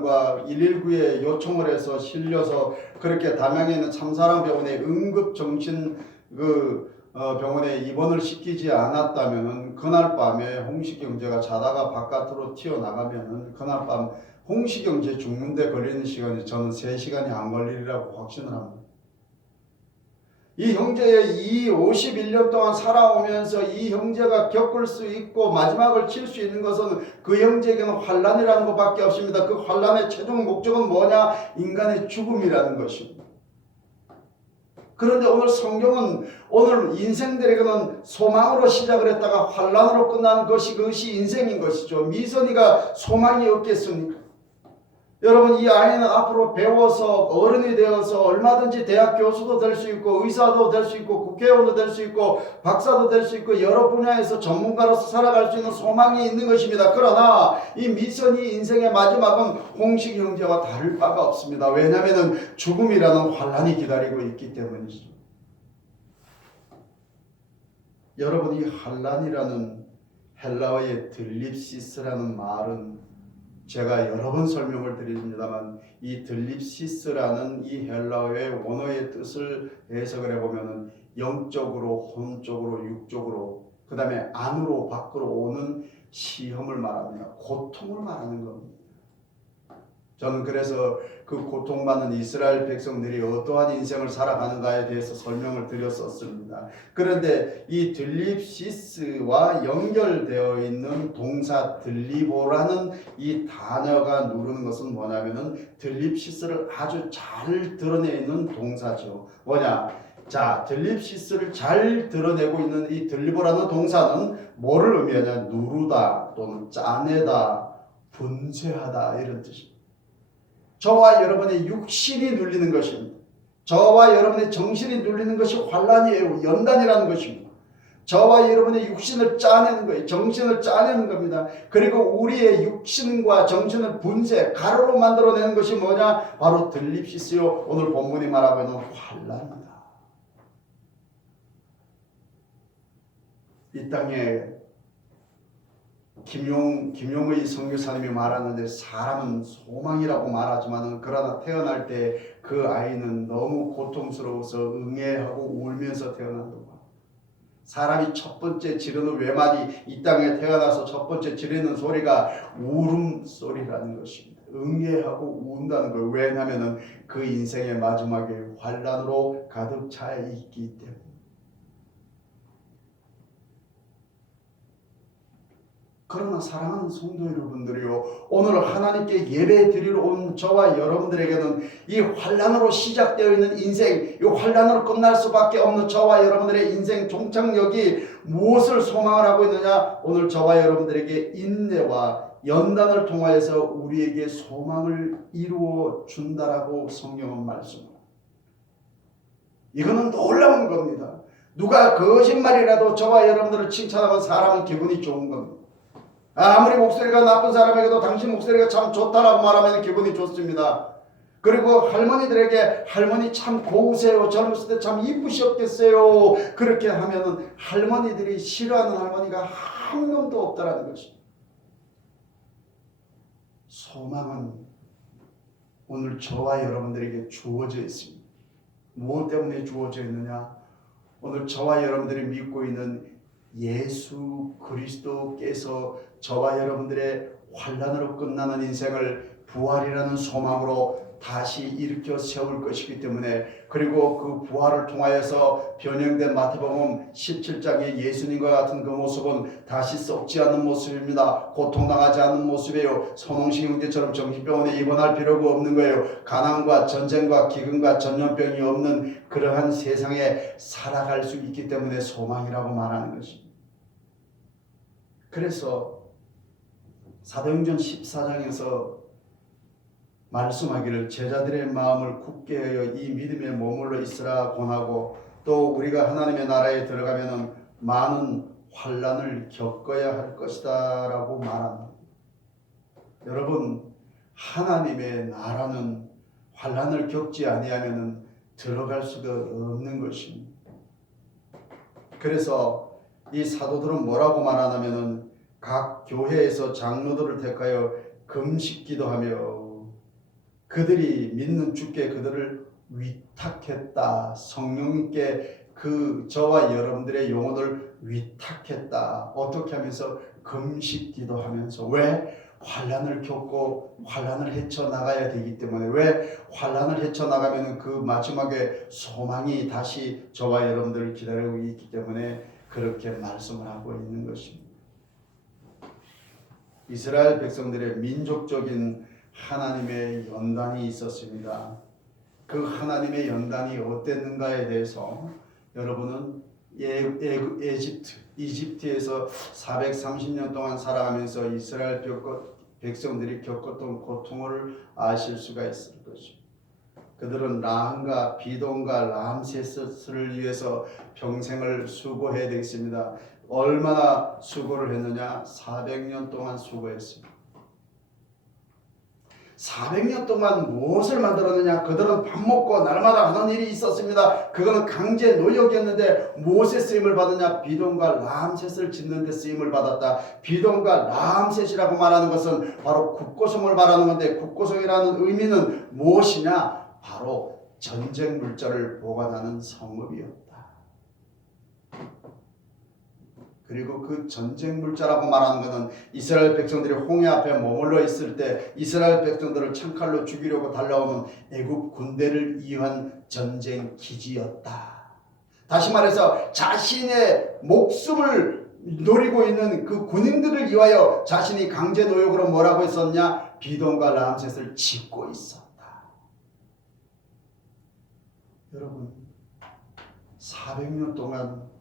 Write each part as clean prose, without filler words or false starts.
과 119에 요청을 해서 실려서 그렇게 담양에 있는 참사랑병원에 응급정신 병원에 입원을 시키지 않았다면은 그날 밤에 홍식경제가 자다가 바깥으로 튀어나가면은 그날 밤 홍식경제 죽는데 걸리는 시간이 저는 3시간이 안 걸리리라고 확신을 합니다. 이 형제의 이 51년 동안 살아오면서 이 형제가 겪을 수 있고 마지막을 칠 수 있는 것은 그 형제에게는 환난이라는 것밖에 없습니다. 그 환난의 최종 목적은 뭐냐? 인간의 죽음이라는 것입니다. 그런데 오늘 성경은 오늘 인생들에게는 소망으로 시작을 했다가 환난으로 끝나는 그것이 인생인 것이죠. 미선이가 소망이 없겠습니까? 여러분, 이 아이는 앞으로 배워서 어른이 되어서 얼마든지 대학 교수도 될 수 있고 의사도 될 수 있고 국회의원도 될 수 있고 박사도 될 수 있고 여러 분야에서 전문가로서 살아갈 수 있는 소망이 있는 것입니다. 그러나 이 미선이 인생의 마지막은 홍식 형제와 다를 바가 없습니다. 왜냐하면 죽음이라는 환난이 기다리고 있기 때문이죠. 여러분, 이 환난이라는 헬라어의 들립시스라는 말은 제가 여러 번 설명을 드립니다만 이 들립시스라는 이 헬라어의 원어의 뜻을 해석을 해보면 영적으로, 혼적으로, 육적으로 그 다음에 안으로 밖으로 오는 시험을 말합니다. 고통을 말하는 겁니다. 저는 그래서 그 고통받는 이스라엘 백성들이 어떠한 인생을 살아가는가에 대해서 설명을 드렸었습니다. 그런데 이 들립시스와 연결되어 있는 동사 들리보라는 이 단어가 누르는 것은 뭐냐면은 들립시스를 아주 잘 드러내는 동사죠. 뭐냐? 자, 들립시스를 잘 드러내고 있는 이 들리보라는 동사는 뭐를 의미하냐? 누르다 또는 짜내다, 분쇄하다 이런 뜻입니다. 저와 여러분의 육신이 눌리는 것입니다. 저와 여러분의 정신이 눌리는 것이 환난이에요. 연단이라는 것입니다. 저와 여러분의 육신을 짜내는 거예요. 정신을 짜내는 겁니다. 그리고 우리의 육신과 정신을 분쇄, 가루로 만들어내는 것이 뭐냐? 바로 들립시스요. 오늘 본문이 말하고 있는 환난입니다. 이 땅에 김용의 선교사님이 말하는데 사람은 소망이라고 말하지만 그러나 태어날 때 그 아이는 너무 고통스러워서 응애하고 울면서 태어난다고. 사람이 첫 번째 지르는 외마디, 이 땅에 태어나서 첫 번째 지르는 소리가 울음소리라는 것입니다. 응애하고 운다는 거예요. 왜냐하면 그 인생의 마지막에 환난으로 가득 차 있기 때문에. 그러나 사랑하는 성도 여러분들이요, 오늘 하나님께 예배 드리러 온 저와 여러분들에게는 이 환난으로 시작되어 있는 인생, 이 환난으로 끝날 수밖에 없는 저와 여러분들의 인생 종착역이 무엇을 소망을 하고 있느냐? 오늘 저와 여러분들에게 인내와 연단을 통하여서 우리에게 소망을 이루어 준다라고 성경은 말씀합니다. 이거는 놀라운 겁니다. 누가 거짓말이라도 저와 여러분들을 칭찬하면 사람은 기분이 좋은 겁니다. 아무리 목소리가 나쁜 사람에게도 당신 목소리가 참 좋다라고 말하면 기분이 좋습니다. 그리고 할머니들에게 할머니 참 고우세요. 젊었을 때 참 이쁘셨겠어요. 그렇게 하면은 할머니들이 싫어하는 할머니가 한 명도 없다라는 것입니다. 소망은 오늘 저와 여러분들에게 주어져 있습니다. 무엇 때문에 주어져 있느냐? 오늘 저와 여러분들이 믿고 있는 예수 그리스도께서 저와 여러분들의 환난으로 끝나는 인생을 부활이라는 소망으로 다시 일으켜 세울 것이기 때문에, 그리고 그 부활을 통하여서 변형된 마태복음 17장의 예수님과 같은 그 모습은 다시 썩지 않는 모습입니다. 고통당하지 않는 모습이에요. 손홍식 형제처럼 정신병원에 입원할 필요가 없는 거예요. 가난과 전쟁과 기근과 전염병이 없는 그러한 세상에 살아갈 수 있기 때문에 소망이라고 말하는 것입니다. 그래서 사도행전 14장에서 말씀하기를 제자들의 마음을 굳게 하여 이 믿음에 머물러 있으라 권하고, 또 우리가 하나님의 나라에 들어가면 많은 환난을 겪어야 할 것이다 라고 말합니다. 여러분, 하나님의 나라는 환난을 겪지 아니하면 들어갈 수가 없는 것입니다. 그래서 이 사도들은 뭐라고 말하냐면은 각 교회에서 장로들을 택하여 금식 기도하며 그들이 믿는 주께 그들을 위탁했다. 성령님께 저와 여러분들의 영혼을 위탁했다. 어떻게 하면서? 금식 기도하면서. 왜? 환난을 겪고 환난을 헤쳐나가야 되기 때문에. 왜? 환난을 헤쳐나가면 그 마지막에 소망이 다시 저와 여러분들을 기다리고 있기 때문에 그렇게 말씀을 하고 있는 것입니다. 이스라엘 백성들의 민족적인 하나님의 연단이 있었습니다. 그 하나님의 연단이 어땠는가에 대해서 여러분은 이집트에서 430년 동안 살아가면서 이스라엘 백성들이 겪었던 고통을 아실 수가 있을 것입니다. 그들은 라한과 비돈과 람세스를 위해서 평생을 수고해야 되겠습니다. 얼마나 수고를 했느냐? 400년 동안 수고했습니다. 400년 동안 무엇을 만들었느냐? 그들은 밥 먹고 날마다 하는 일이 있었습니다. 그거는 강제 노역이었는데 무엇에 쓰임을 받느냐? 비돈과 람셋을 짓는 데 쓰임을 받았다. 비돈과 람셋이라고 말하는 것은 바로 국고성을 말하는 건데, 국고성이라는 의미는 무엇이냐? 바로 전쟁 물자를 보관하는 성읍이었다. 그리고 그 전쟁 물자라고 말하는 것은 이스라엘 백성들이 홍해 앞에 머물러 있을 때 이스라엘 백성들을 창칼로 죽이려고 달려오는 애굽 군대를 위한 전쟁 기지였다. 다시 말해서 자신의 목숨을 노리고 있는 그 군인들을 위하여 자신이 강제 노역으로 뭐라고 했었냐? 비돈과 람셋을 짓고 있었다. 여러분, 400년 동안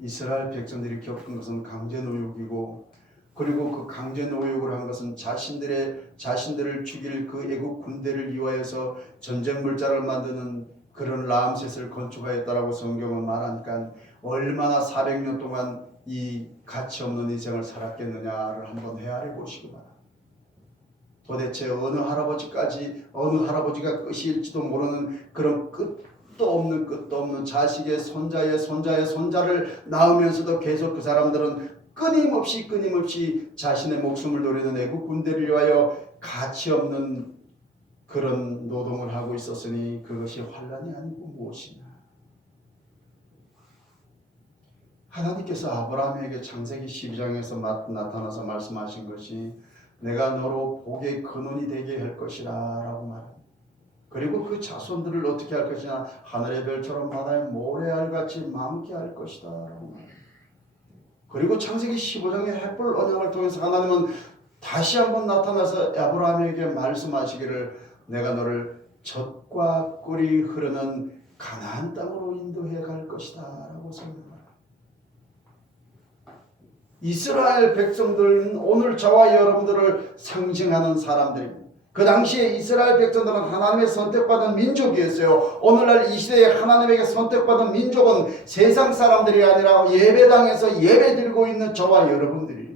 이스라엘 백성들이 겪은 것은 강제 노역이고, 그리고 그 강제 노역을 한 것은 자신들을 죽일 그 애국 군대를 위하여서 전쟁 물자를 만드는 그런 람셋을 건축하였다라고 성경은 말하니까 얼마나 400년 동안 이 가치 없는 인생을 살았겠느냐를 한번 헤아려 보시기 바랍니다. 도대체 어느 할아버지가 끝일지도 모르는 그런 끝도 없는 자식의 손자의 손자를 낳으면서도 계속 그 사람들은 끊임없이 자신의 목숨을 노리는 애국 군대를 위하여 가치 없는 그런 노동을 하고 있었으니 그것이 환난이 아니고 무엇이냐? 하나님께서 아브라함에게 창세기 12장에서 나타나서 말씀하신 것이 내가 너로 복의 근원이 되게 할 것이라 라고 말합니다. 그리고 그 자손들을 어떻게 할 것이냐? 하늘의 별처럼 바다의 모래알같이 많게 할 것이다 라고 말합니다. 그리고 창세기 15장의 햇불 언약을 통해서 하나님은 다시 한번 나타나서 아브라함에게 말씀하시기를 내가 너를 젖과 꿀이 흐르는 가나안 땅으로 인도해 갈 것이다 라고 설명합니다. 이스라엘 백성들은 오늘 저와 여러분들을 상징하는 사람들입니다. 그 당시에 이스라엘 백성들은 하나님의 선택받은 민족이었어요. 오늘날 이 시대에 하나님에게 선택받은 민족은 세상 사람들이 아니라 예배당에서 예배드리고 있는 저와 여러분들이.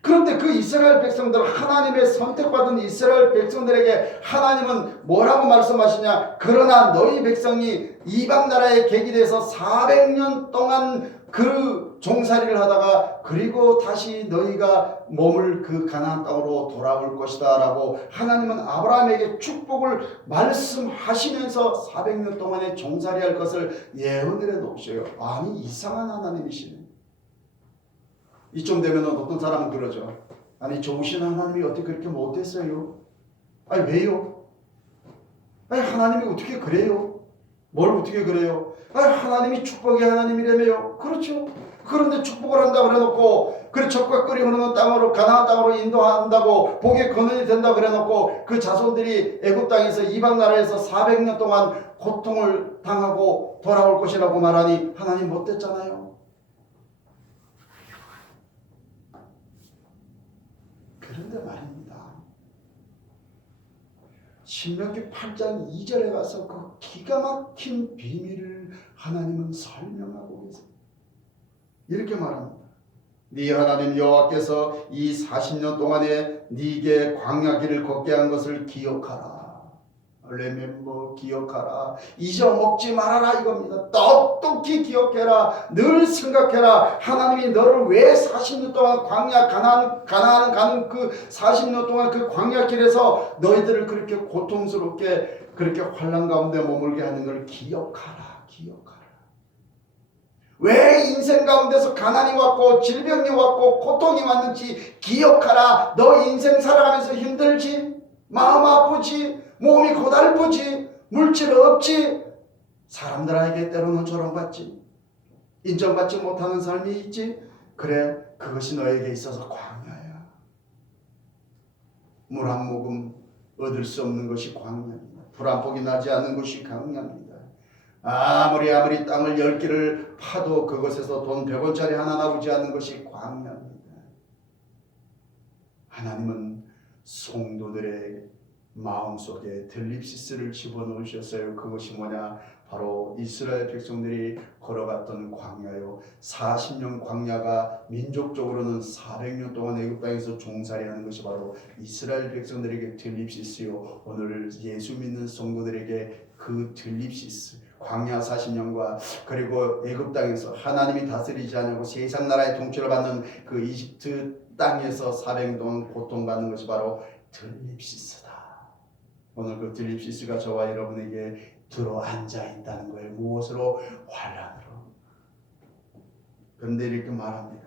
그런데 그 이스라엘 백성들, 하나님의 선택받은 이스라엘 백성들에게 하나님은 뭐라고 말씀하시냐? 그러나 너희 백성이 이방 나라에 객이돼서 400년 동안 그 종살이를 하다가 그리고 다시 너희가 머물 그 가나안 땅으로 돌아올 것이다 라고 하나님은 아브라함에게 축복을 말씀하시면서 400년 동안의 종살이할 것을 예언을 해놓으셔요. 아니, 이상한 하나님이시네. 이쯤 되면 어떤 사람은 그러죠. 아니, 좋으신 하나님이 어떻게 그렇게 못했어요? 아니, 왜요? 아니, 하나님이 어떻게 그래요? 뭘 어떻게 그래요? 아니, 하나님이 축복의 하나님이라며요. 그렇죠. 그런데 축복을 한다고 그래놓고 그래 젖과 꿀이 흐르는 땅으로 가나안 땅으로 인도한다고 복의 근원이 된다고 그래놓고 그 자손들이 애굽 땅에서 이방 나라에서 400년 동안 고통을 당하고 돌아올 것이라고 말하니 하나님 못됐잖아요. 그런데 말입니다. 신명기 8장 2절에 가서 그 기가 막힌 비밀을 하나님은 설명하고 계세요. 이렇게 말합니다. 네 하나님 여호와께서 이 40년 동안에 네게 광야 길을 걷게 한 것을 기억하라. remember, 기억하라. 잊어먹지 말아라 이겁니다. 똑똑히 기억해라. 늘 생각해라. 하나님이 너를 왜 40년 동안 광야 가나안 가는 그 40년 동안 그 광야 길에서 너희들을 그렇게 고통스럽게 그렇게 환난 가운데 머물게 하는 걸 기억하라. 기억하라. 왜 인생 가운데서 가난이 왔고 질병이 왔고 고통이 왔는지 기억하라. 너 인생 살아가면서 힘들지? 마음 아프지? 몸이 고달프지? 물질 없지? 사람들에게 때로는 조롱받지? 인정받지 못하는 삶이 있지? 그래, 그것이 너에게 있어서 광야야. 물 한 모금 얻을 수 없는 것이 광야입니다. 불 한 폭이 나지 않는 것이 광야입니다. 아무리 땅을 10개를 파도 그것에서 돈 100원짜리 하나 나오지 않는 것이 광야입니다. 하나님은 성도들의 마음속에 들립시스를 집어넣으셨어요. 그것이 뭐냐? 바로 이스라엘 백성들이 걸어갔던 광야요. 40년 광야가 민족적으로는 400년 동안 애굽 땅에서 종살이하는 것이 바로 이스라엘 백성들에게 들립시스요. 오늘 예수 믿는 성도들에게 그 들립시스, 광야 40년과 그리고 애굽 땅에서 하나님이 다스리지 않고 세상 나라의 통치를 받는 그 이집트 땅에서 400년 동안 고통받는 것이 바로 들립시스다. 오늘 그 들립시스가 저와 여러분에게 들어앉아 있다는 거예요. 무엇으로? 환난으로. 그런데 이렇게 말합니다.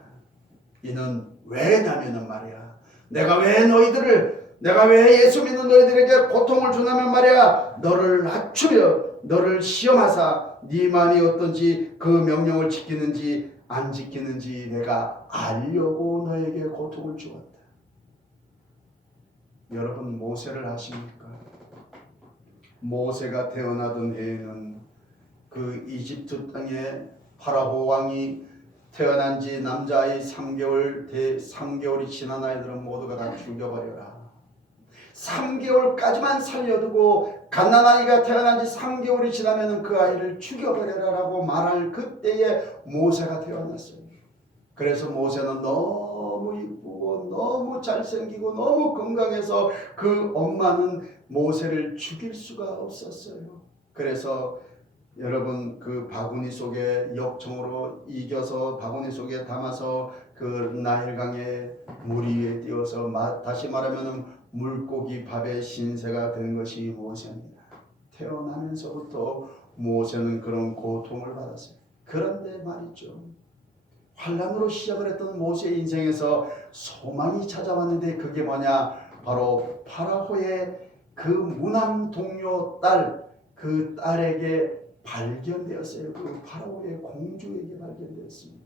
이는 왜냐면은 말이야. 내가 왜 예수 믿는 너희들에게 고통을 주냐면 말이야. 너를 낮추려 너를 시험하사 네 마음이 어떤지 그 명령을 지키는지 안 지키는지 내가 알려고 너에게 고통을 주었다. 여러분 모세를 아십니까? 모세가 태어나던 해에는 그 이집트 땅에 파라오 왕이 태어난 지 남자아이 3개월이 지난 아이들은 모두가 다 죽여버려라. 3개월까지만 살려두고 갓난아이가 태어난 지 3개월이 지나면 그 아이를 죽여버려라라고 말할 그때에 모세가 태어났어요. 그래서 모세는 너무 이쁘고 너무 잘생기고 너무 건강해서 그 엄마는 모세를 죽일 수가 없었어요. 그래서 여러분 그 바구니 속에 역청으로 이겨서 바구니 속에 담아서 그 나일강에 물 위에 띄워서 다시 말하면 물고기 밥의 신세가 된 것이 모세입니다. 태어나면서부터 모세는 그런 고통을 받았어요. 그런데 말이죠. 환난으로 시작을 했던 모세의 인생에서 소망이 찾아왔는데 그게 뭐냐? 바로 파라오의 그 무남 동료 그 딸에게 발견되었어요. 그 파라오의 공주에게 발견되었습니다.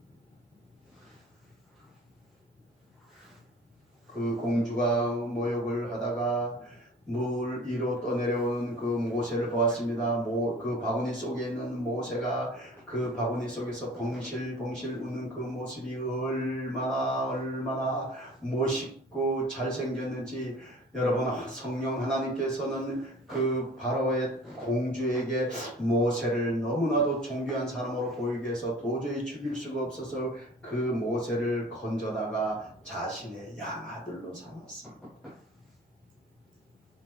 그 공주가 모욕을 하다가 물 위로 떠내려온 그 모세를 보았습니다. 그 바구니 속에 있는 모세가 그 바구니 속에서 봉실봉실 우는 그 모습이 얼마나 멋있고 잘생겼는지 여러분 성령 하나님께서는 그 바로의 공주에게 모세를 너무나도 존귀한 사람으로 보이게 해서 도저히 죽일 수가 없어서 그 모세를 건져다가 자신의 양아들로 삼았습니다.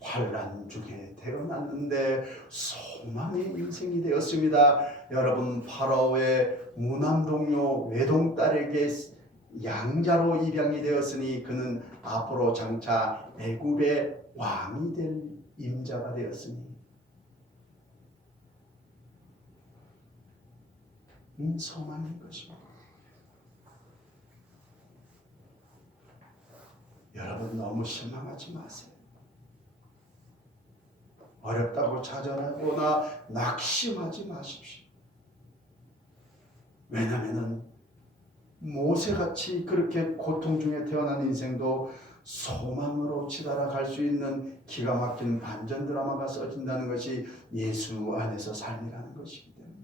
환난 중에 태어났는데 소망의 인생이 되었습니다. 여러분 파라오의 무남동료 외동딸에게 양자로 입양이 되었으니 그는 앞으로 장차 애굽의 왕이 될 임자가 되었으니 소망인 것입니다. 여러분 너무 실망하지 마세요. 어렵다고 좌절하거나 낙심하지 마십시오. 왜냐하면 모세같이 그렇게 고통 중에 태어난 인생도 소망으로 치달아 갈 수 있는 기가 막힌 반전 드라마가 써진다는 것이 예수 안에서 삶이라는 것이기 때문에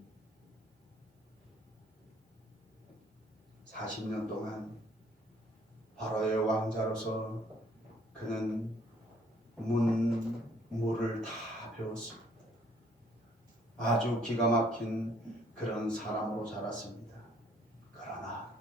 40년 동안 바로의 왕자로서 그는 물을 다 배웠습니다. 아주 기가 막힌 그런 사람으로 자랐습니다. 그러나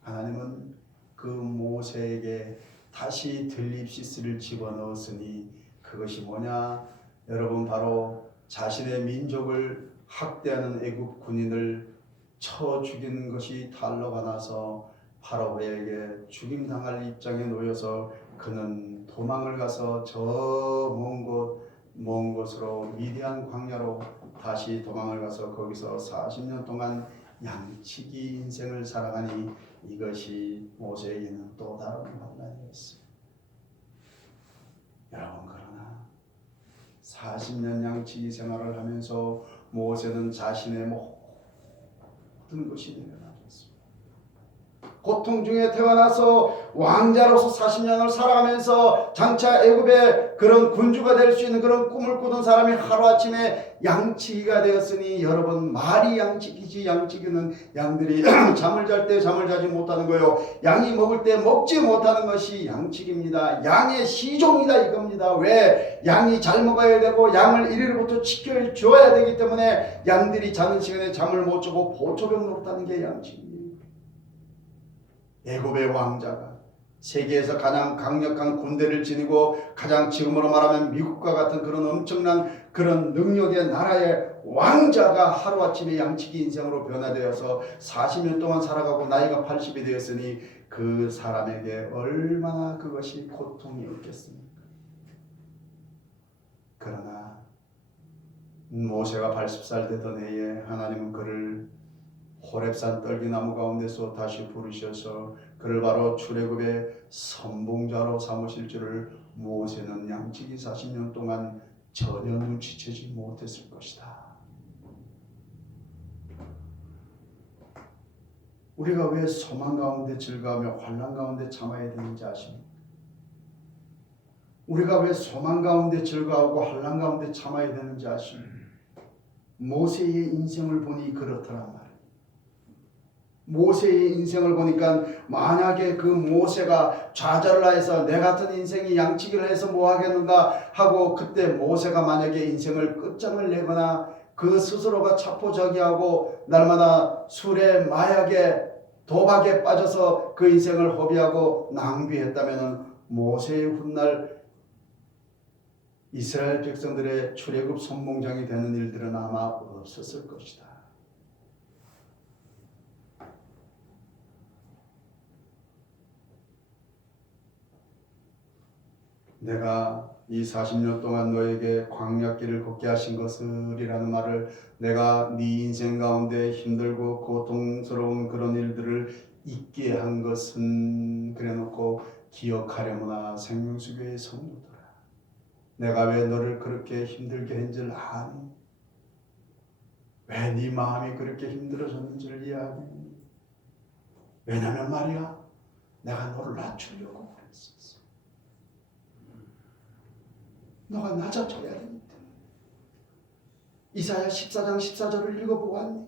하나님은 그 모세에게 다시 들립시스를 집어넣었으니 그것이 뭐냐? 여러분, 바로 자신의 민족을 학대하는 애굽 군인을 쳐 죽인 것이 탄로가 나서 파라오에게 죽임당할 입장에 놓여서 그는 도망을 가서 저 먼 곳으로 미디안 광야로 다시 도망을 가서 거기서 40년 동안 양치기 인생을 살아가니 이것이 모세에게는 또 다른 환난이었어요. 여러분, 그러나 40년 양치기 생활을 하면서 모세는 자신의 모든 것이 내려놨습니다. 고통 중에 태어나서 왕자로서 40년을 살아가면서 장차 애굽의 그런 군주가 될 수 있는 그런 꿈을 꾸던 사람이 하루아침에 양치기가 되었으니, 여러분, 말이 양치기지, 양치기는 양들이 잠을 잘 때 잠을 자지 못하는 거예요. 양이 먹을 때 먹지 못하는 것이 양치기입니다. 양의 시종이다 이겁니다. 왜? 양이 잘 먹어야 되고 양을 이리로부터 지켜줘야 되기 때문에 양들이 자는 시간에 잠을 못 자고 보초병 노릇하는 게 양치기입니다. 애굽의 왕자가 세계에서 가장 강력한 군대를 지니고 가장, 지금으로 말하면 미국과 같은 그런 엄청난 그런 능력의 나라의 왕자가 하루아침에 양치기 인생으로 변화되어서 40년 동안 살아가고 나이가 80이 되었으니 그 사람에게 얼마나 그것이 고통이었겠습니까? 그러나 모세가 80살 되던 해에 하나님은 그를 호렙산 떨기나무 가운데서 다시 부르셔서 그를 바로 출애굽의 선봉자로 삼으실 줄을 모세는 양치기 40년 동안 전혀 눈치채지 못했을 것이다. 우리가 왜 소망 가운데 즐거워하며 환난 가운데 참아야 되는지 아십니까? 우리가 왜 소망 가운데 즐거워하고 환난 가운데 참아야 되는지 아십니까? 모세의 인생을 보니 그렇더란 말이에요. 모세의 인생을 보니까 만약에 그 모세가 좌절을 해서 내 같은 인생이 양치기를 해서 뭐 하겠는가 하고, 그때 모세가 만약에 인생을 끝장을 내거나 그 스스로가 자포자기하고 날마다 술에 마약에 도박에 빠져서 그 인생을 허비하고 낭비했다면 모세의 훗날 이스라엘 백성들의 출애굽 선봉장이 되는 일들은 아마 없었을 것이다. 내가 이 40년 동안 너에게 광야길을 걷게 하신 것을이라는 말을, 내가 네 인생 가운데 힘들고 고통스러운 그런 일들을 잊게 한 것은 그래놓고 기억하려무나 생명수교의 성도들아, 내가 왜 너를 그렇게 힘들게 한 줄 아니? 왜 네 마음이 그렇게 힘들어졌는지를 이해하니? 왜냐면 말이야, 내가 너를 낮추려고 그랬었어. 너가 낮아져야 되기 때문에. 이사야 14장 14절을 읽어보고 왔니?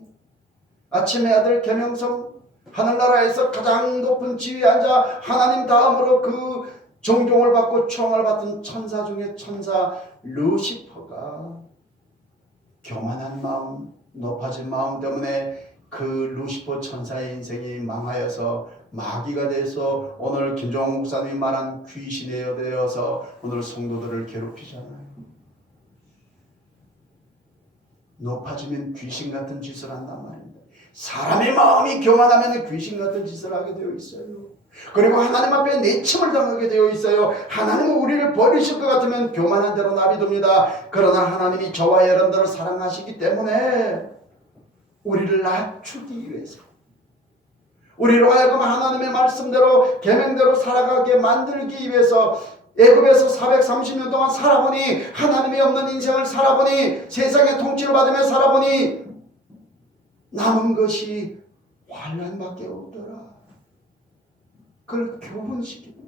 아침의 아들 계명성, 하늘나라에서 가장 높은 지위에 앉아 하나님 다음으로 그 존경을 받고 추앙을 받던 천사 중에 천사 루시퍼가 교만한 마음, 높아진 마음 때문에 그 루시퍼 천사의 인생이 망하여서 마귀가 돼서 오늘 김종욱 목사님이 말한 귀신이 되어서 오늘 성도들을 괴롭히잖아요. 높아지면 귀신 같은 짓을 한단 말입니다. 사람의 마음이 교만하면 귀신 같은 짓을 하게 되어 있어요. 그리고 하나님 앞에 내침을 당하게 되어 있어요. 하나님은 우리를 버리실 것 같으면 교만한 대로 놔두립니다. 그러나 하나님이 저와 여러분들을 사랑하시기 때문에 우리를 낮추기 위해서, 우리로 하여금 하나님의 말씀대로 계명대로 살아가게 만들기 위해서 애굽에서 430년 동안 살아보니, 하나님이 없는 인생을 살아보니, 세상의 통치를 받으며 살아보니 남은 것이 환난밖에 없더라. 그걸 교훈시키고,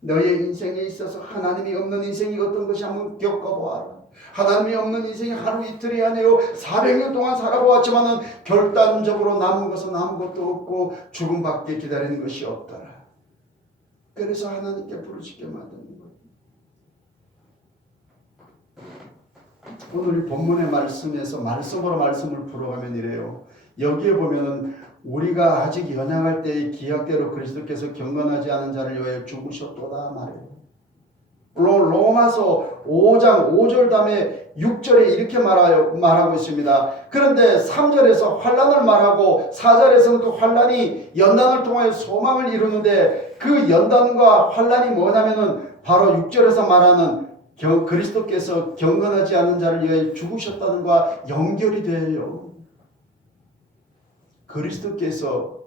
너의 인생에 있어서 하나님이 없는 인생이 어떤 것이 한번 겪어보아라. 하나님이 없는 인생이 하루 이틀이 아니요 400년 동안 살아보았지만은 결단적으로 남은 것은 아무것도 없고 죽음밖에 기다리는 것이 없더라. 그래서 하나님께 부르짖게 만드는 거예요. 오늘 이 본문의 말씀에서 말씀으로 말씀을 풀어가면 이래요. 여기에 보면은 우리가 아직 연약할 때의 기약대로 그리스도께서 경건하지 않은 자를 위하여 죽으셨도다 말해요. 로마서 5장 5절 다음에 6절에 이렇게 말하고 있습니다. 그런데 3절에서 환난을 말하고 4절에서는 그 환난이 연단을 통하여 소망을 이루는데 그 연단과 환난이 뭐냐면은 바로 6절에서 말하는 그리스도께서 경건하지 않은 자를 위하여 죽으셨다는 것과 연결이 돼요. 그리스도께서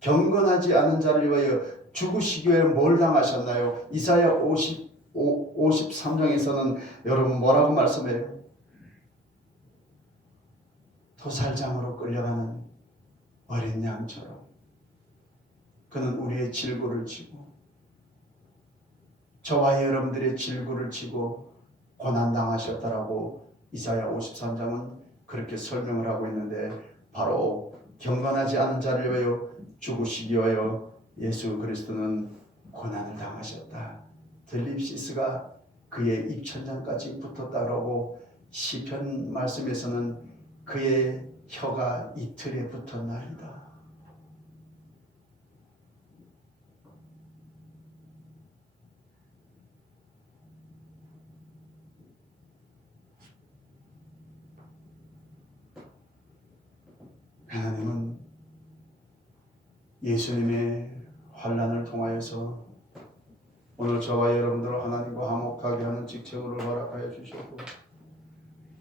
경건하지 않은 자를 위하여 죽으시기 위해 뭘 당하셨나요? 이사야 53장에서는 여러분 뭐라고 말씀해요? 도살장으로 끌려가는 어린 양처럼 그는 우리의 질고를 지고 저와 여러분들의 질고를 지고 고난당하셨다라고 이사야 53장은 그렇게 설명을 하고 있는데 바로 경건하지 않은 자를 위하여 죽으시기 위하여 예수 그리스도는 고난을 당하셨다. 들립시스가 그의 입천장까지 붙었다라고 시편 말씀에서는 그의 혀가 이틀에 붙었나이다. 하나님은 예수님의 환난을 통하여서 오늘 저와 여러분들을 하나님과 화목하게 하는 직책을 허락하여 주셨고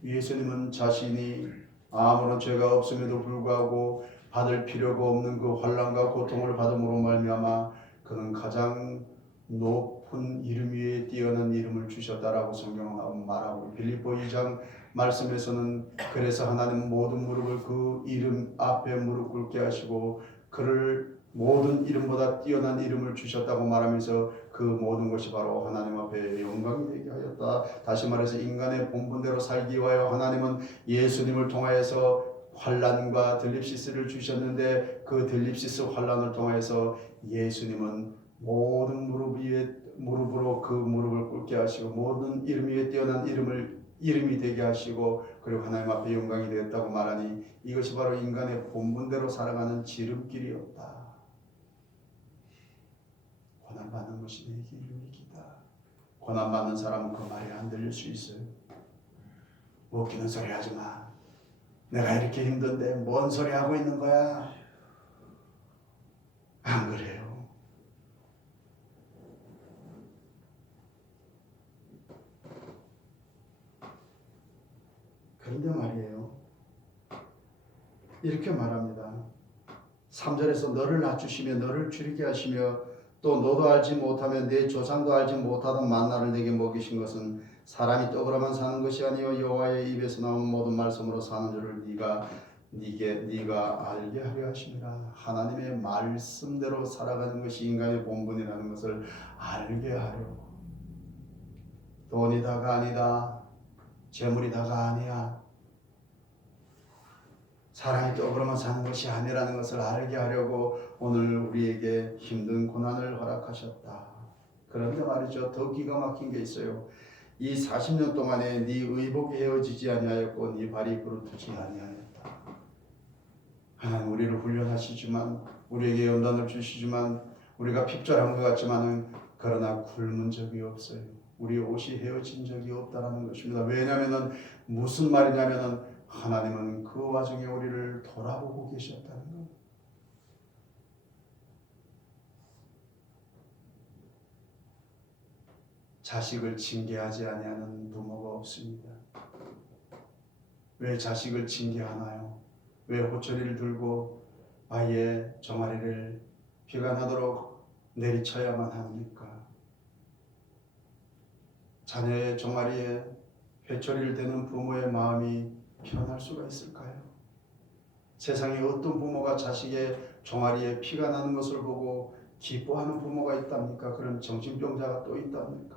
예수님은 자신이 아무런 죄가 없음에도 불구하고 받을 필요가 없는 그 환난과 고통을 받음으로 말미암아 그는 가장 높은 이름 위에 뛰어난 이름을 주셨다라고 성경은 말하고 빌립보 2장 말씀에서는 그래서 하나님은 모든 무릎을 그 이름 앞에 무릎 꿇게 하시고 그를 모든 이름보다 뛰어난 이름을 주셨다고 말하면서 그 모든 것이 바로 하나님 앞에 영광이 되게 하였다. 다시 말해서 인간의 본분대로 살기 위하여 하나님은 예수님을 통하여서 환난과 들립시스를 주셨는데 그 들립시스 환난을 통하여서 예수님은 모든 무릎 위에 무릎으로 그 무릎을 꿇게 하시고 모든 이름 위에 뛰어난 이름이 되게 하시고 그리고 하나님 앞에 영광이 되었다고 말하니 이것이 바로 인간의 본분대로 살아가는 지름길이었다. 고난받는 것이 내 길 유익이다. 고난받는 사람은 그 말이 안 들릴 수 있어요. 웃기는 소리 하지 마. 내가 이렇게 힘든데 뭔 소리 하고 있는 거야? 안 그래요. 그런데 말이에요. 이렇게 말합니다. 3절에서 너를 낮추시며 너를 줄이게 하시며 또 너도 알지 못하며 내 조상도 알지 못하던 만나를 내게 먹이신 것은 사람이 떡으로만 사는 것이 아니요 여호와의 입에서 나온 모든 말씀으로 사는 줄을 네가 알게 하려 하심이라. 하나님의 말씀대로 살아가는 것이 인간의 본분이라는 것을 알게 하려고. 돈이 다가 아니다. 재물이 다가 아니야. 사람이 떡으로만 사는 것이 아니라는 것을 알게 하려고 오늘 우리에게 힘든 고난을 허락하셨다. 그런데 말이죠. 더 기가 막힌 게 있어요. 이 40년 동안에 네 의복이 헤어지지 아니하였고 네 발이 부르트지 아니하였다. 하나님 우리를 훈련하시지만 우리에게 연단을 주시지만 우리가 핍절한 것 같지만은 그러나 굶은 적이 없어요. 우리 옷이 헤어진 적이 없다라는 것입니다. 왜냐하면은 무슨 말이냐면은 하나님은 그 와중에 우리를 돌아보고 계셨다는 것. 자식을 징계하지 아니하는 부모가 없습니다. 왜 자식을 징계하나요? 왜 호처리를 들고 아이의 종아리를 피가 나도록 내리쳐야만 합니까? 자녀의 종아리에 회초리를 대는 부모의 마음이 편할 수가 있을까요? 세상에 어떤 부모가 자식의 종아리에 피가 나는 것을 보고 기뻐하는 부모가 있답니까? 그런 정신병자가 또 있답니까?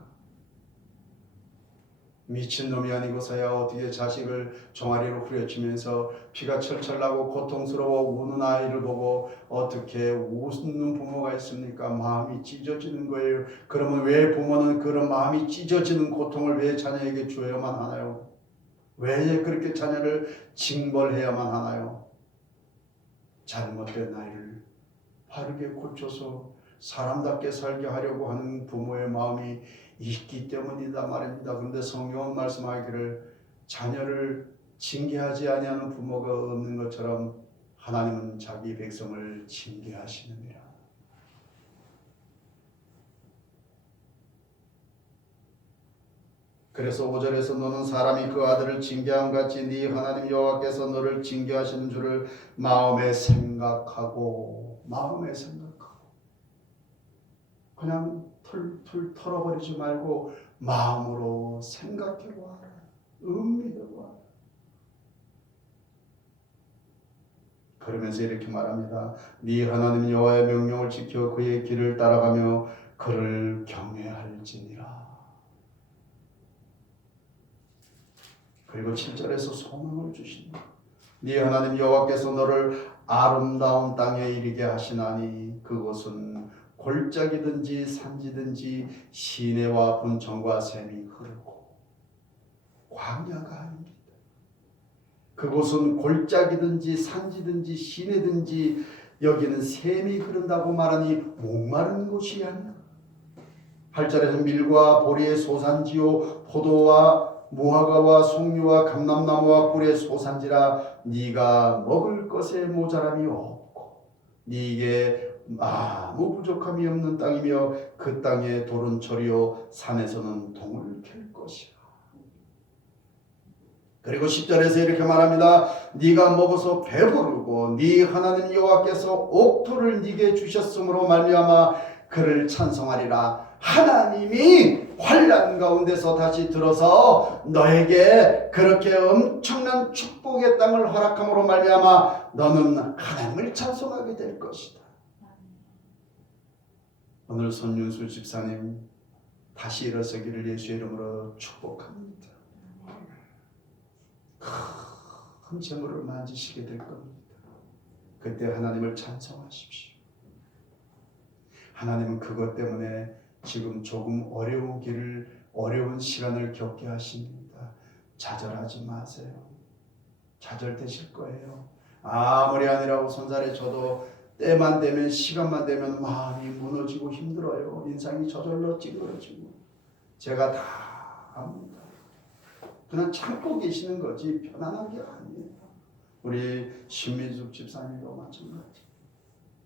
미친놈이 아니고서야 어떻게 자식을 종아리로 후려치면서 피가 철철 나고 고통스러워 우는 아이를 보고 어떻게 웃는 부모가 있습니까? 마음이 찢어지는 거예요. 그러면 왜 부모는 그런 마음이 찢어지는 고통을 왜 자녀에게 줘야만 하나요? 왜 그렇게 자녀를 징벌해야만 하나요? 잘못된 아이를 바르게 고쳐서 사람답게 살게 하려고 하는 부모의 마음이 있기 때문이다 말입니다. 그런데 성경은 말씀하기를 자녀를 징계하지 아니하는 부모가 없는 것처럼 하나님은 자기 백성을 징계하시느니라. 그래서 5절에서 너는 사람이 그 아들을 징계함 같이 네 하나님 여호와께서 너를 징계하시는 줄을 마음에 생각하고 그냥 툴툴 털어버리지 말고 마음으로 생각해 보아라. 음미해 보아라. 그러면서 이렇게 말합니다. 네 하나님 여호와의 명령을 지켜 그의 길을 따라가며 그를 경외할지니라. 그리고 7절에서 소망을 주신다. 네 하나님 여호와께서 너를 아름다운 땅에 이르게 하시나니 그곳은 골짜기든지 산지든지 시내와 분청과 샘이 흐르고 광야가 아닙니다. 그곳은 골짜기든지 산지든지 시내든지 여기는 샘이 흐른다고 말하니 목마른 곳이 아니야. 8절에서 밀과 보리의 소산지요 포도와 무화과와 송유와 감람나무와 꿀의 소산지라 네가 먹을 것에 모자람이 없고 네게 아무 부족함이 없는 땅이며 그 땅에 돌은 철이요 산에서는 동을 캘 것이라. 그리고 10절에서 이렇게 말합니다. 네가 먹어서 배부르고 네 하나님 여호와께서 옥토를 네게 주셨으므로 말미암아 그를 찬송하리라. 하나님이 환난 가운데서 다시 들어서 너에게 그렇게 엄청난 축복의 땅을 허락함으로 말미암아 너는 하나님을 찬송하게 될 것이다. 오늘 손윤수 집사님 다시 일어서기를 예수의 이름으로 축복합니다. 큰 재물을 만지시게 될 겁니다. 그때 하나님을 찬송하십시오. 하나님은 그것 때문에 지금 조금 어려운 시간을 겪게 하십니다. 좌절하지 마세요. 좌절되실 거예요. 아무리 아니라고 손살에 쳐도 때만 되면 시간만 되면 마음이 무너지고 힘들어요. 인상이 저절로 찌그러지고 제가 다 압니다. 그냥 참고 계시는 거지 편안한 게 아니에요. 우리 신민숙 집사님도 마찬가지.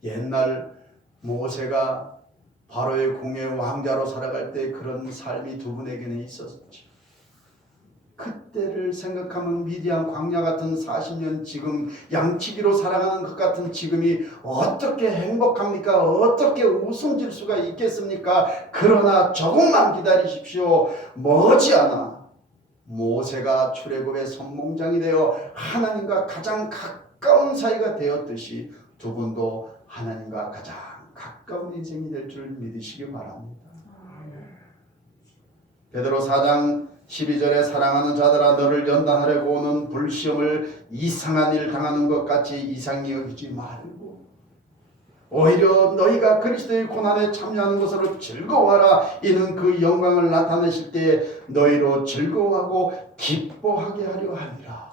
옛날 모세가 바로의 궁의 왕자로 살아갈 때 그런 삶이 두 분에게는 있었죠. 그때를 생각하면 미디안 광야 같은 40년 지금 양치기로 살아가는 것 같은 지금이 어떻게 행복합니까? 어떻게 웃음질 수가 있겠습니까? 그러나 조금만 기다리십시오. 머지않아 모세가 출애굽의 선봉장이 되어 하나님과 가장 가까운 사이가 되었듯이 두 분도 하나님과 가장 가까운 인생이 될 줄 믿으시기 바랍니다. 베드로 4장 12절에 사랑하는 자들아 너를 연단하려고 오는 불시험을 이상한 일 당하는 것 같이 이상히 여기지 말고 오히려 너희가 그리스도의 고난에 참여하는 것으로 즐거워하라. 이는 그 영광을 나타내실 때 너희로 즐거워하고 기뻐하게 하려 함이라.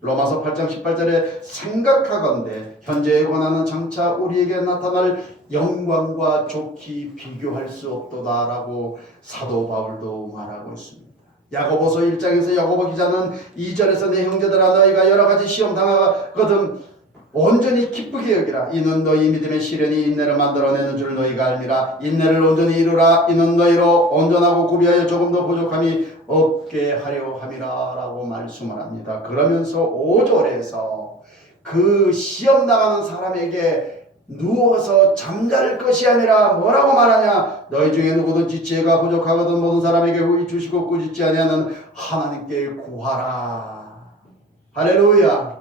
로마서 8장 18절에 생각하건대 현재의 고난은 장차 우리에게 나타날 영광과 좋게 비교할 수 없도다라고 사도 바울도 말하고 있습니다. 야고보서 1장에서 야고보 기자는 2절에서 내 형제들아 너희가 여러 가지 시험 당하거든 온전히 기쁘게 여기라. 이는 너희 믿음의 시련이 인내를 만들어내는 줄 너희가 알미라. 인내를 온전히 이루라. 이는 너희로 온전하고 구비하여 조금도 부족함이 없게 하려 함이라 라고 말씀을 합니다. 그러면서 5절에서 그 시험 나가는 사람에게 누워서 잠잘 것이 아니라 뭐라고 말하냐. 너희 중에 누구든지 지혜가 부족하거든 모든 사람에게 후히 주시고 꾸짖지 아니하는 하나님께 구하라. 할렐루야.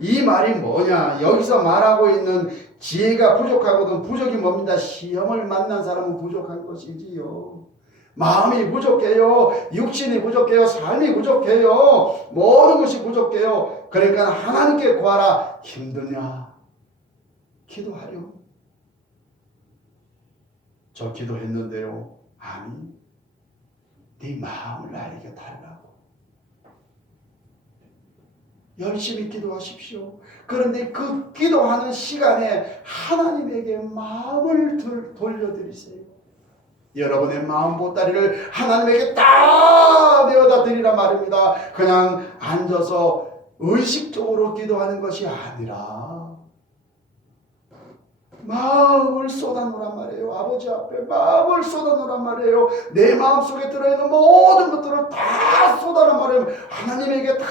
이 말이 뭐냐? 여기서 말하고 있는 지혜가 부족하거든 부족이 뭡니다. 시험을 만난 사람은 부족한 것이지요. 마음이 부족해요. 육신이 부족해요. 삶이 부족해요. 모든 것이 부족해요. 그러니까 하나님께 구하라. 힘드냐? 기도하렴. 저 기도했는데요. 아니, 네 마음을 알게 달라고. 열심히 기도하십시오. 그런데 그 기도하는 시간에 하나님에게 마음을 돌려드리세요. 여러분의 마음 보따리를 하나님에게 다 내어다 드리라 말입니다. 그냥 앉아서 의식적으로 기도하는 것이 아니라 마음을 쏟아놓으란 말이에요. 아버지 앞에 마음을 쏟아놓으란 말이에요. 내 마음속에 들어있는 모든 것들을 다 쏟아란 말이에요. 하나님에게 다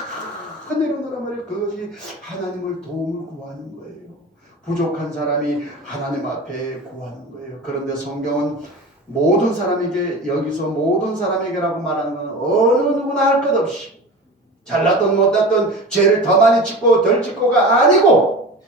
내려놓으란 말이에요. 그것이 하나님을 도움을 구하는 거예요. 부족한 사람이 하나님 앞에 구하는 거예요. 그런데 성경은 모든 사람에게, 여기서 모든 사람에게라고 말하는 건 어느 누구나 할 것 없이 잘났던 못났던 죄를 더 많이 짓고 덜 짓고가 아니고,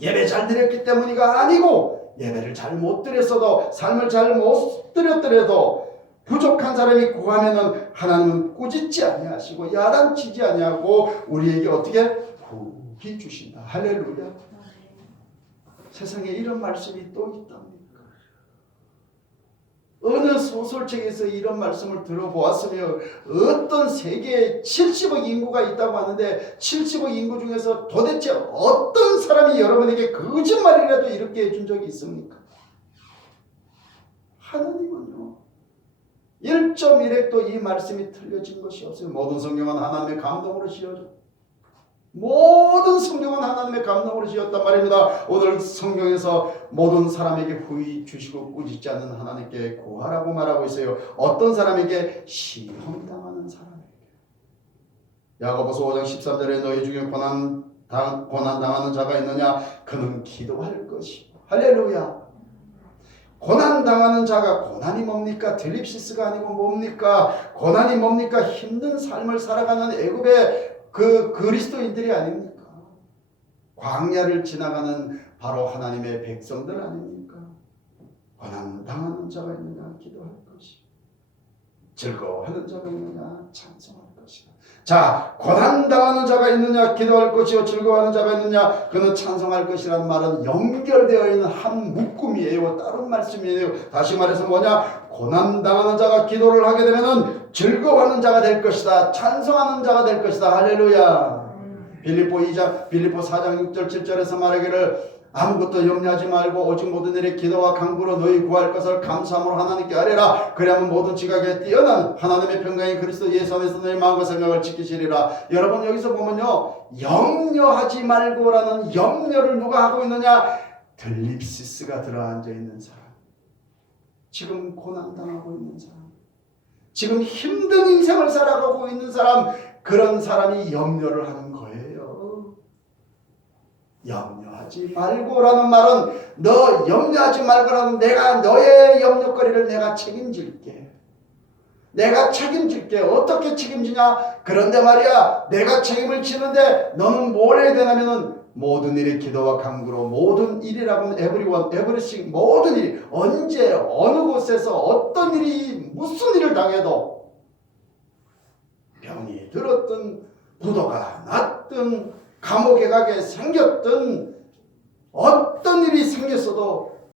예배 잘 드렸기 때문이가 아니고, 예배를 잘 못 드렸어도, 삶을 잘 못 드렸더라도 부족한 사람이 구하면은 하나님은 꾸짖지 아니하시고 야단치지 아니하고 우리에게 어떻게 구히 주신다. 할렐루야. 세상에 이런 말씀이 또 있답니까? 어느 소설책에서 이런 말씀을 들어보았으며, 어떤 세계에 70억 인구가 있다고 하는데 70억 인구 중에서 도대체 어떤 사람이 여러분에게 거짓말이라도 이렇게 해준 적이 있습니까? 하나님은요 1.1핵도 이 말씀이 틀려진 것이 없어요. 모든 성경은 하나님의 감동으로 지어져, 모든 성경은 하나님의 감동으로 지었단 말입니다. 오늘 성경에서 모든 사람에게 후히 주시고 꾸짖지 않는 하나님께 구하라고 말하고 있어요. 어떤 사람에게? 시험당하는 사람에게. 야고보서 5장 13절에 너희 중에 고난당하는 자가 있느냐? 그는 기도할 것이고. 할렐루야. 고난당하는 자가, 고난이 뭡니까? 들립시스가 아니고 뭡니까? 고난이 뭡니까? 힘든 삶을 살아가는 애굽의 그 그리스도인들이 아닙니까? 광야를 지나가는 바로 하나님의 백성들 아닙니까? 고난당하는 자가 있느냐? 기도할 것이. 즐거워하는 자가 있느냐? 찬송할 것이다. 자, 고난당하는 자가 있느냐? 기도할 것이요. 즐거워하는 자가 있느냐? 그는 찬송할 것이라는 말은 연결되어 있는 한 묶음이에요. 다른 말씀이에요. 다시 말해서 뭐냐? 고난당하는 자가 기도를 하게 되면은 즐거워하는 자가 될 것이다. 찬송하는 자가 될 것이다. 할렐루야. 빌립보 4장 6절 7절에서 말하기를 아무것도 염려하지 말고 오직 모든 일에 기도와 간구로 너희 구할 것을 감사함으로 하나님께 아뢰라. 그리하면 모든 지각에 뛰어난 하나님의 평강이 그리스도 예수 안에서 너희 마음과 생각을 지키시리라. 여러분 여기서 보면요, 염려하지 말고라는 염려를 누가 하고 있느냐? 들립시스가 들어앉아 있는 사람, 지금 고난당하고 있는 사람, 지금 힘든 인생을 살아가고 있는 사람, 그런 사람이 염려를 하는 거예요. 염려하지 말고라는 말은, 너 염려하지 말고라는, 내가 너의 염려거리를 내가 책임질게. 내가 책임질게. 어떻게 책임지냐? 그런데 말이야, 내가 책임을 지는데 너는 뭘 해야 되냐면은 모든 일이 기도와 간구로, 모든 일이라고는 everything, 모든 일, 언제 어느 곳에서 어떤 일이 무슨 일을 당해도, 병이 들었든 부도가 났든 감옥에 가게 생겼든 어떤 일이 생겼어도